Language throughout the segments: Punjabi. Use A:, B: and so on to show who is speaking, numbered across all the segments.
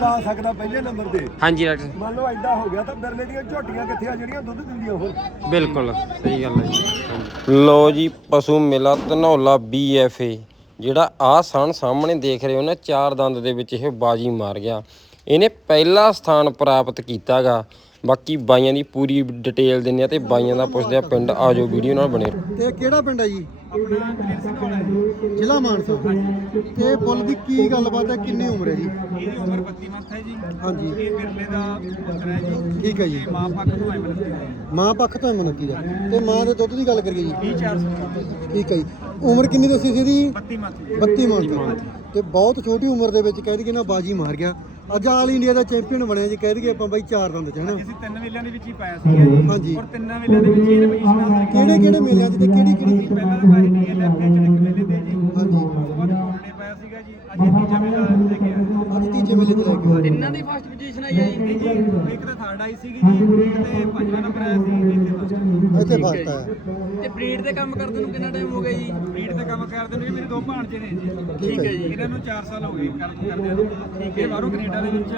A: ਆ ਸਕਦਾ ਪਹਿਲੇ ਨੰਬਰ ਤੇ।
B: ਹਾਂਜੀ ਡਾਕਟਰ,
A: ਮੰਨ ਲਓ ਐਡਾ ਹੋ ਗਿਆ ਤਾਂ ਬਿਰਲੇ ਦੀਆਂ ਝੋਟੀਆਂ ਕਿੱਥੇ ਆ ਜਿਹੜੀਆਂ ਦੁੱਧ ਦਿੰਦੀਆਂ ਹੋਰ।
B: ਬਿਲਕੁਲ ਸਹੀ ਗੱਲ ਹੈ ਜੀ। ਲੋ ਜੀ, ਪਸ਼ੂ ਮੇਲਾ ਧਨੌਲਾ BFA ਜਿਹੜਾ ਆਹ ਸਣ ਸਾਹਮਣੇ ਦੇਖ ਰਹੇ ਹੋ ਨਾ, 4 ਦੰਦ ਦੇ ਵਿੱਚ ਇਹ ਬਾਜੀ ਮਾਰ ਗਿਆ। ਇਹਨੇ ਪਹਿਲਾ ਸਥਾਨ ਪ੍ਰਾਪਤ ਕੀਤਾਗਾ। ਬਾਕੀ ਬਾਈਆਂ ਦੀ ਪੂਰੀ ਡਿਟੇਲ ਦਿੰਦੇ ਆ ਤੇ ਬਾਈਆਂ ਦਾ ਪੁੱਛਦੇ ਆ ਪਿੰਡ। ਆਜੋ ਵੀਡੀਓ ਨਾਲ ਬਣੇ।
A: ਤੇ ਕਿਹੜਾ ਪਿੰਡ ਹੈ ਜੀ? ਜ਼ਿਲ੍ਹਾ ਮਾਨਸਾ। ਤੇ ਬੁੱਲ ਦੀ ਕੀ ਗੱਲਬਾਤ ਹੈ, ਕਿੰਨੀ ਉਮਰ ਹੈ ਜੀ?
C: ਇਹਦੀ ਉਮਰ 32 ਮੰਥ ਹੈ ਜੀ।
A: ਹਾਂਜੀ,
C: ਇਹ ਬਿਰਲੇ ਦਾ ਪੁੱਤਰ ਹੈ ਜੀ।
A: ਠੀਕ ਹੈ ਜੀ।
C: ਮਾਂ ਪੱਖ ਤੋਂ ਐਮਨਤੀ ਦਾ।
A: ਮਾਂ ਪੱਖ ਤੋਂ ਮਨਕੀ ਦਾ। ਤੇ ਮਾਂ ਦੇ ਦੁੱਧ ਦੀ ਗੱਲ ਕਰੀਏ ਜੀ?
C: 2400।
A: ਠੀਕ ਹੈ ਜੀ। ਉਮਰ ਕਿੰਨੀ ਦੱਸੀ ਸੀ ਇਹਦੀ?
C: 32 ਮੰਥ ਜੀ।
A: 32 ਮੰਥ। ਤੇ ਬਹੁਤ ਛੋਟੀ ਉਮਰ ਦੇ ਵਿੱਚ ਕਹਿ ਦਈਏ ਨਾ ਬਾਜੀ ਮਾਰ ਗਿਆ। ਅੱਜ ਆਲ ਇੰਡੀਆ ਦਾ ਚੈਂਪੀਅਨ ਬਣਿਆ ਜੀ, ਕਹਿ ਦਈਏ ਆਪਾਂ ਬਾਈ 4 ਦੰਦ ਚ ਹਨਾ।
C: ਅਸੀਂ 3 ਮੇਲਿਆਂ ਦੇ ਵਿੱਚ ਹੀ ਪਾਇਆ ਸੀ ਜੀ।
A: ਹਾਂਜੀ।
C: ਔਰ 3 ਮੇਲਿਆਂ ਦੇ ਵਿੱਚ ਇਹਨੇ ਪੋਜੀਸ਼ਨ ਹਾਸਲ ਕੀਤੀ।
A: ਕਿਹੜੇ ਕਿਹੜੇ ਮੇਲਿਆਂ 'ਚ ਤੇ ਕਿਹੜੀ ਕਿਹੜੀ?
C: ਪਹਿਲਾਂ ਤਾਂ ਪਾਇਆ ਸੀ ਲੈਫਟ ਚੜਕ ਮੇਲੇ ਤੇ ਜੀ।
A: ਹਾਂਜੀ।
C: ਉਸ ਤੋਂ ਬਾਅਦ ਕੋਲਡੇ ਪਾਇਆ ਸੀਗਾ ਜੀ। ਅੱਜ ਇਹ ਤੀਜਾ ਮੇਲਾ ਲੈ ਕੇ ਆਇਆ।
A: ਅੱਜ ਤੀਜੇ ਮੇਲੇ 'ਚ ਲੈ ਕੇ ਆਏ।
D: ਤਿੰਨਾਂ ਦੀ ਫਸਟ ਪੋਜੀਸ਼ਨ ਆਈ ਹੈ ਜੀ।
C: ਇੱਕ ਤਾਂ ਥਰਡ ਆਈ ਸੀਗੀ ਜੀ, ਇੱਕ ਤੇ 5ਵਾਂ ਨੰਬਰ ਆਇਆ ਸੀ, ਇੱਥੇ ਫਸਟ।
A: ਇੱਥੇ ਫਸਟ ਆਇਆ।
D: ਤੇ ਬਰੀਡ ਦੇ ਕੰਮ ਕਰਦੇ ਨੂੰ ਕਿੰਨਾ ਟਾਈਮ ਹੋ ਗਿਆ ਜੀ?
C: ਬਰੀਡ ਤੇ ਕੰਮ ਕਰਦੇ ਨੇ ਮੇਰੇ 2 ਭਾਣਜੇ ਨੇ ਜੀ।
A: ਠੀਕ ਹੈ ਜੀ।
C: ਇਹਨਾਂ ਨੂੰ 4 ਸਾਲ ਹੋ ਗਏ ਕਰਦਿਆਂ ਨੂੰ। ਇਹ ਬਾਹਰੋਂ ਕੈਨੇਡਾ ਦੇ ਵਿੱਚ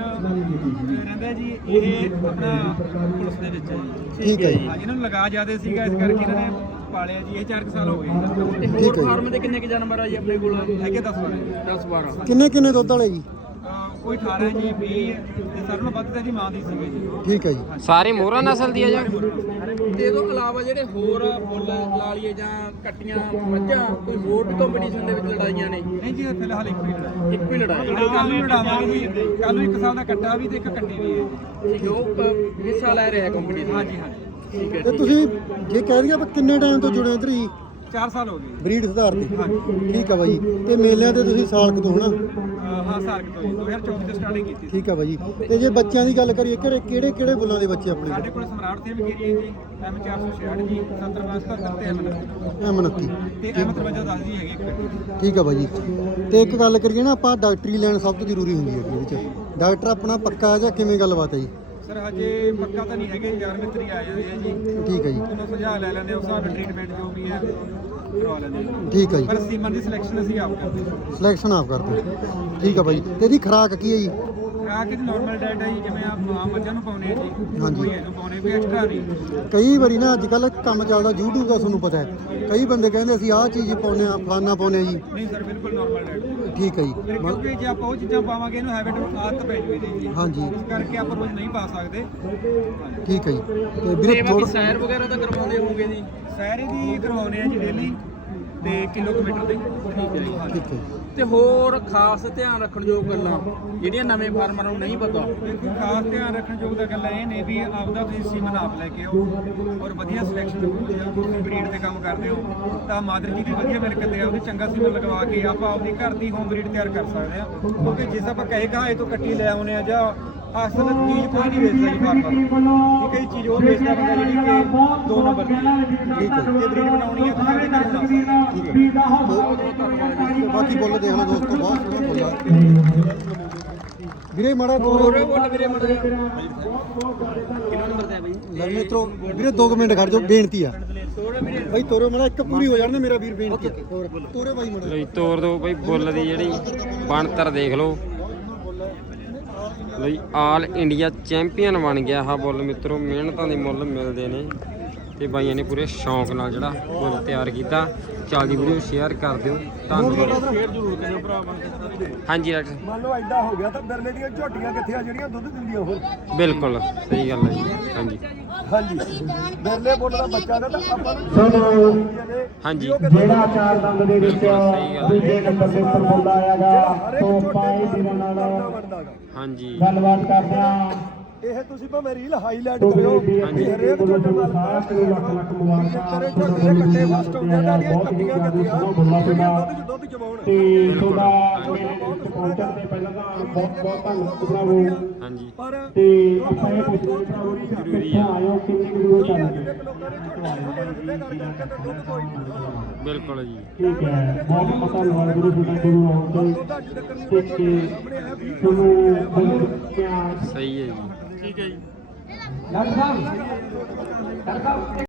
C: ਰਹਿੰਦਾ ਜੀ। ਇਹ ਆਪਣਾ ਪੁਲਿਸ ਦੇ ਵਿੱਚ ਹੈ ਜੀ।
A: ਠੀਕ ਹੈ ਜੀ।
C: ਹਾਂ, ਇਹਨਾਂ ਨੂੰ ਲਗਾ ਜ਼ਿਆਦਾ ਸੀਗਾ, ਇਸ ਕਰਕੇ ਇਹਨਾਂ ਨੇ ਪਾਲਿਆ ਜੀ। ਇਹ 4 ਸਾਲ ਹੋ ਗਏ
D: ਤੇ
A: ਠੀਕ
D: ਹੋਰ
A: ਹੈ ਜੀ।
D: ਫਾਰਮ ਦੇ ਕਿੰਨੇ ਕਿ ਜਾਨਵਰ ਆ ਜੀ ਆਪਣੇ ਕੋਲ?
C: ਹੈਗੇ 10 ਵਾਲੇ
D: 10 12।
A: ਕਿੰਨੇ ਕਿੰਨੇ ਦੁੱਧ ਵਾਲੇ ਜੀ?
C: ਕੋਈ 18 ਜੀ, 20 ਤੇ ਸਾਰਿਆਂ ਨਾਲੋਂ ਵੱਧ ਤਾਂ ਜੀ ਮਾਂ ਦੀ ਸੀਗੇ ਜੀ।
A: ਠੀਕ ਹੈ ਜੀ।
B: ਸਾਰੇ ਮੋਹਰਾ ਨਸਲ ਦੀ ਆ ਜਾਂ?
D: ਤੇ ਇਹ ਤੋਂ ਇਲਾਵਾ ਜਿਹੜੇ ਹੋਰ ਫੁੱਲ ਲਾ ਲਈਏ ਜਾਂ ਕੱਟੀਆਂ ਮੱਝਾਂ, ਕੋਈ ਹੋਰ ਵੀ ਕੰਪੀਟੀਸ਼ਨ ਦੇ ਵਿੱਚ ਲੜਾਈਆਂ ਨੇ?
C: ਨਹੀਂ ਜੀ, ਫਿਲਹਾਲ ਇੱਕ ਹੀ ਲੜਾਈ।
D: ਇੱਕ ਵੀ ਲੜਾਈ
C: ਕੱਲ ਨੂੰ ਲੜਾਵਾਂਗੇ ਜੀ। ਕੱਲ ਨੂੰ 1 ਸਾਲ ਦਾ ਕੱਟਾ ਵੀ ਤੇ ਇੱਕ ਕੱਟੀ ਵੀ ਹੈ।
D: ਠੀਕ ਹੈ, ਉਹ ਹਿੱਸਾ ਲੈ ਰਿਹਾ ਕੰਪੀਟੀਸ਼ਨ।
C: ਹਾਂਜੀ ਹਾਂਜੀ।
D: ਠੀਕ ਹੈ।
A: ਤੇ ਤੁਸੀਂ ਜੇ ਕਹਿ ਦਈਏ ਆਪਾਂ ਕਿੰਨੇ ਟਾਈਮ ਤੋਂ ਜੁੜੇ ਇੱਧਰ ਜੀ?
C: 4 ਸਾਲ ਹੋ ਗਏ।
A: ਬਰੀਡ ਸੁਧਾਰ ਤੇ। ਠੀਕ ਆ ਬਾਈ। ਤੇ ਮੇਲਿਆਂ ਤੇ ਤੁਸੀਂ ਸਾਲਕ ਤੋਂ ਹਨਾ?
C: ਹਾਂ, ਸਾਲ ਤੋਂ ਜੀ 2024 ਤੋਂ ਸਟਾਰਟਿੰਗ ਕੀਤੀ ਸੀ।
A: ਠੀਕ ਆ ਬਾਈ। ਤੇ ਜੇ ਬੱਚਿਆਂ ਦੀ ਗੱਲ ਕਰੀਏ ਘਰੇ ਕਿਹੜੇ ਕਿਹੜੇ ਬੁੱਲਾਂ ਦੇ ਬੱਚੇ ਆਪਣੇ
C: ਸਾਡੇ ਕੋਲ ਸਮਰਾਟ ਤੇ ਵੀ ਗਈ ਜੀ। M466 ਜੀ, 70 ਤੇ M29
A: M29
C: ਤੇ M53 10 ਜੀ ਹੈਗੀ ਇੱਕ।
A: ਠੀਕ ਆ ਬਾਈ। ਤੇ ਇੱਕ ਗੱਲ ਕਰੀਏ ਨਾ ਆਪਾਂ, ਡਾਕਟਰੀ ਲਾਈਨ ਸਭ ਤੋਂ ਜ਼ਰੂਰੀ ਹੁੰਦੀ ਹੈ ਇਹਦੇ ਵਿੱਚ। ਡਾਕਟਰ ਆਪਣਾ ਪੱਕਾ ਜਾਂ ਕਿਵੇਂ ਗੱਲਬਾਤ ਹੈ ਜੀ?
C: ਸਰ ਹਜੇ ਪੱਕਾ ਤਾਂ ਨਹੀਂ ਹੈਗੇ, ਯਾਰ ਮਿੱਤਰੀ ਆ ਜਾਂਦੇ ਆ ਜੀ।
A: ਠੀਕ ਹੈ ਜੀ।
C: ਉਹਨੂੰ ਸੁਝਾਅ ਲੈ ਲੈਂਦੇ, ਉਸ ਹਿਸਾਬ ਨਾਲ ਟ੍ਰੀਟਮੈਂਟ ਜੋ ਵੀ ਹੈ ਕਰਵਾ ਲੈਂਦੇ ਆ।
A: ਠੀਕ ਹੈ ਜੀ।
C: ਪਰ ਸੀਮਨ ਦੀ ਸਿਲੈਕਸ਼ਨ ਅਸੀਂ ਆਪ ਕਰਦੇ ਹਾਂ।
A: ਸਿਲੈਕਸ਼ਨ ਆਪ ਕਰਦੇ। ਠੀਕ ਆ ਬਾਈ। ਤੇ ਇਹਦੀ ਖੁਰਾਕ ਕੀ ਹੈ ਜੀ?
C: ਖੁਰਾਕ ਦੀ ਨਾਰਮਲ ਡਾਈਟ ਹੈ ਜੀ, ਜਿਵੇਂ ਆਪ ਮੱਝਾਂ ਨੂੰ ਪਾਉਣੇ ਆ ਜੀ।
A: ਹਾਂਜੀ।
C: ਕੋਈ ਇਹਨੂੰ ਪਾਉਣੇ ਵੀ ਐਕਸਟਰਾ ਨਹੀਂ।
A: ਕਈ ਵਾਰੀ ਨਾ ਅੱਜ ਕੱਲ ਕੰਮ ਚੱਲਦਾ YouTube ਦਾ, ਤੁਹਾਨੂੰ ਪਤਾ ਹੈ। ਕਈ ਬੰਦੇ ਕਹਿੰਦੇ ਅਸੀਂ ਆਹ ਚੀਜ਼ ਪਾਉਂਦੇ ਆ, ਫਲਾਨਾ ਪਾਉਂਦੇ ਆ ਜੀ।
C: ਨਹੀਂ ਸਰ, ਬਿਲਕੁਲ ਨਾਰਮਲ ਡਾਈਟ।
A: ਠੀਕ ਹੈ ਜੀ।
C: ਕਿਉਂਕਿ ਜੇ ਆਪਾਂ ਉਹ ਚੀਜ਼ਾਂ ਪਾਵਾਂਗੇ ਇਹਨੂੰ ਹੈਬਿਟ ਆਦਤ ਪੈ ਜੂਗੀ ਜੀ।
A: ਹਾਂਜੀ।
C: ਇਸ ਕਰਕੇ ਆਪਾਂ ਰੋਜ਼ ਨਹੀਂ ਪਾ ਸਕਦੇ।
A: ਠੀਕ ਹੈ ਜੀ। ਤੇ
D: ਤੇ
A: ਵੀਰੇ
D: ਬਾਕੀ ਸੈਰ ਵਗੈਰਾ ਤਾਂ ਕਰਵਾਉਂਦੇ ਹੋਵੋਗੇ ਜੀ?
C: ਸੈਰ ਦੀ ਕਰਵਾਉਣੇ ਆ ਜੀ ਡੇਲੀ ਤੇ ਕਿਲੋਮੀਟਰ ਦੀ।
D: ਠੀਕ ਹੈ ਜੀ।
A: ਠੀਕ ਹੈ।
D: ਤੇ ਹੋਰ ਖਾਸ ਧਿਆਨ ਰੱਖਣ ਯੋਗ ਗੱਲਾਂ ਜਿਹੜੀਆਂ ਨਵੇਂ ਫਾਰਮਰਾਂ ਨੂੰ ਨਹੀਂ ਪਤਾ?
C: ਦੇਖੋ, ਖਾਸ ਧਿਆਨ ਰੱਖਣ ਯੋਗ ਤਾਂ ਗੱਲਾਂ ਇਹ ਨੇ ਵੀ ਆਪਦਾ ਤੁਸੀਂ ਸੀਮਨ ਆਪ ਲੈ ਕੇ ਆਓ ਔਰ ਵਧੀਆ ਸਿਲੈਕਸ਼ਨ ਕਰੋ। ਜੇ ਤੁਸੀਂ ਬਰੀਡ ਤੇ ਕੰਮ ਕਰਦੇ ਹੋ ਤਾਂ ਮਾਦਰ ਜੀ ਦੀ ਵਧੀਆ ਮਿਲਕ ਤੇ ਉਹਦੇ ਚੰਗਾ ਸੀਮਨ ਲਗਵਾ ਕੇ ਆਪਾਂ ਆਪਣੀ ਘਰ ਦੀ ਹੋਮ ਬਰੀਡ ਤਿਆਰ ਕਰ ਸਕਦੇ ਹਾਂ। ਕਿਉਂਕਿ ਜਿਸ ਆਪਾਂ ਕਹੇ ਕਹਾਏ ਤੋਂ ਕੱਟੀ ਲੈ ਆਉਨੇ ਆ ਜਾਂ ਅਸਲ ਚੀਜ਼ ਕੋਈ ਨਹੀਂ ਵੇਚਦਾ ਜੀ ਫਾਰਮਰ। ਠੀਕ ਹੈ ਜੀ, ਚੀਜ਼ ਉਹ ਵੇਚਦਾ ਬੰਦਾ ਜਿਹੜੀ ਕਿ 2 ਨੰਬਰ ਦੀ ਹੈ। ਠੀਕ ਹੈ। ਜੇ ਬਰੀਡ ਬਣਾਉਣੀ ਹੈ ਤੁਸੀਂ ਉਹਦੇ ਘਰ ਬਣਾ ਸਕਦੇ ਹੋ।
A: ਠੀਕ ਹੈ।
D: ਬਹੁਤ ਬਹੁਤ ਧੰਨਵਾਦ ਜੀ।
A: ਬਾਕੀ ਬੁੱਲ ਦੇਖ ਲਓ ਦੋਸਤੋ, ਬਹੁਤ ਸੋਹਣਾ ਬੁੱਲ ਆ ਵੀਰੇ। ਮਾੜਾ
D: ਹੋਰ ਬੋਲ ਵੀਰੇ ਮੜ ਜਾ। ਕਿੰਨਾ ਨੰਬਰ ਤੇ ਹੈ ਬਾਈ?
A: ਲੈ ਮਿੱਤਰੋ, ਵੀਰੇ 2 ਮਿੰਟ ਖੜ ਜਾਓ, ਬੇਨਤੀ ਆ
D: ਤੋੜੇ ਵੀਰੇ।
A: ਬਾਈ। ਤੋਰੋ ਮਾੜਾ, ਇੱਕ ਪੂਰੀ ਹੋ ਜਾਣ ਨਾ ਮੇਰਾ ਵੀਰ, ਬੇਨਤੀ ਆ। ਤੋਰੇ ਬਾਈ ਮਾੜਾ।
B: ਲਈ ਤੋਰ ਦੋ ਬਈ ਬੁੱਲ ਦੀ ਜਿਹੜੀ ਬਣਤਰ ਦੇਖ ਲਓ। ਲਈ ਆਲ ਇੰਡੀਆ ਚੈਂਪੀਅਨ ਬਣ ਗਿਆ ਆਹ ਬੁੱਲ ਮਿੱਤਰੋ। ਮਿਹਨਤਾਂ ਦੇ ਮੁੱਲ ਮਿਲਦੇ ਨੇ ਤੇ ਬਾਈਆਂ ਨੇ ਪੂਰੇ ਸ਼ੌਂਕ ਨਾਲ ਜਿਹੜਾ ਬੁੱਲ ਤਿਆਰ ਕੀਤਾ। ਚੱਲਦੀ ਵੀਡੀਓ ਸ਼ੇਅਰ ਕਰ ਦਿਓ, ਧੰਨਵਾਦ। ਹਾਂਜੀ ਡਾਕਟਰ,
A: ਮੰਨ ਲਓ ਐਡਾ ਹੋ ਗਿਆ ਤਾਂ ਬਿਰਲੇ ਦੀਆਂ ਝੋਟੀਆਂ ਕਿੱਥੇ ਆ ਜਿਹੜੀਆਂ ਦੁੱਧ ਦਿੰਦੀਆਂ ਹੋਰ।
B: ਬਿਲਕੁਲ ਸਹੀ ਗੱਲ ਹੈ ਜੀ। ਹਾਂਜੀ
A: ਹਾਂਜੀ। ਬਿਰਲੇ ਬੁੱਲ ਦਾ ਬੱਚਾ ਦਾ ਤਾਂ ਆਪਾਂ ਨੂੰ
B: ਹਾਂਜੀ।
E: ਜਿਹੜਾ 4 ਦੰਦ ਦੇ ਵਿੱਚ ਦੂਜੇ ਨੰਬਰ ਦੇ ਉੱਪਰ ਬੁੱਲ ਆਇਆਗਾ, ਤੋਂ ਪਾਏ ਵੀਰਾਂ ਨਾਲ
B: ਹਾਂਜੀ
E: ਗੱਲਬਾਤ ਕਰਦੇ ਆ।
A: ਇਹ ਤੁਸੀਂ ਭਾਵੇਂ ਰੀਲ ਹਾਈਲਾਈਟ ਕਰਿਓ ਵੀ ਹਰੇਕ ਝੋਟੇ ਨਾਲ
E: ਲੱਖ ਮੁਬਾਰਕਾਂ।
A: ਤੇਰੇ ਝੋਟੇ ਦੇ ਕੱਟੇ ਫਸਟ ਹੁੰਦੇ ਆ, ਤੁਹਾਡੀਆਂ ਕੱਟੀਆਂ ਕਿੱਥੀਆਂ ਜਿਹੜੀਆਂ ਦੁੱਧ ਚਵਾਉਣ।
E: ਤੇ ਤੁਹਾਡਾ ਮੇਲੇ ਦੇ ਵਿੱਚ ਪਹੁੰਚਣ ਤੇ ਪਹਿਲਾਂ ਤਾਂ ਬਹੁਤ ਬਹੁਤ ਧੰਨਵਾਦ ਭਰਾਵੋ।
B: ਹਾਂਜੀ।
A: ਪਰ
E: ਤੇ ਆਪਾਂ ਇਹ ਪੁੱਛਣਾ ਚਾਹਾਂਗੇ ਕਿ ਇੱਥੇ ਆਇਓ ਕਿੰਨੀ ਕੁ ਦੂਰ ਚੱਲ ਗਏ।
A: ਲੋਕਾਂ ਨੇ ਝੋਟੇ ਸਿੱਧੇ ਕਰ ਕਰਕੇ ਤਾਂ ਦੁੱਧ ਕੋਈ ਨਹੀਂ।
B: ਬਿਲਕੁਲ ਜੀ।
E: ਠੀਕ ਹੈ, ਬਹੁਤ ਬਹੁਤ ਧੰਨਵਾਦ ਗੁਰੂ ਜੀ ਦਾ ਗੁਰੂ ਆਉਂਦੇ
A: ਦੁੱਧ ਅੱਜ ਤੱਕ ਨਹੀਂ
E: ਤੇ
A: ਸਾਹਮਣੇ ਆਇਆ 20
E: ਤੁਹਾਨੂੰ ਬਹੁਤ ਪਿਆਰ।
B: ਸਹੀ ਹੈ ਜੀ।
D: ਠੀਕ ਹੈ ਜੀ।
E: ਡਾਕਟਰ ਸਾਹਿਬ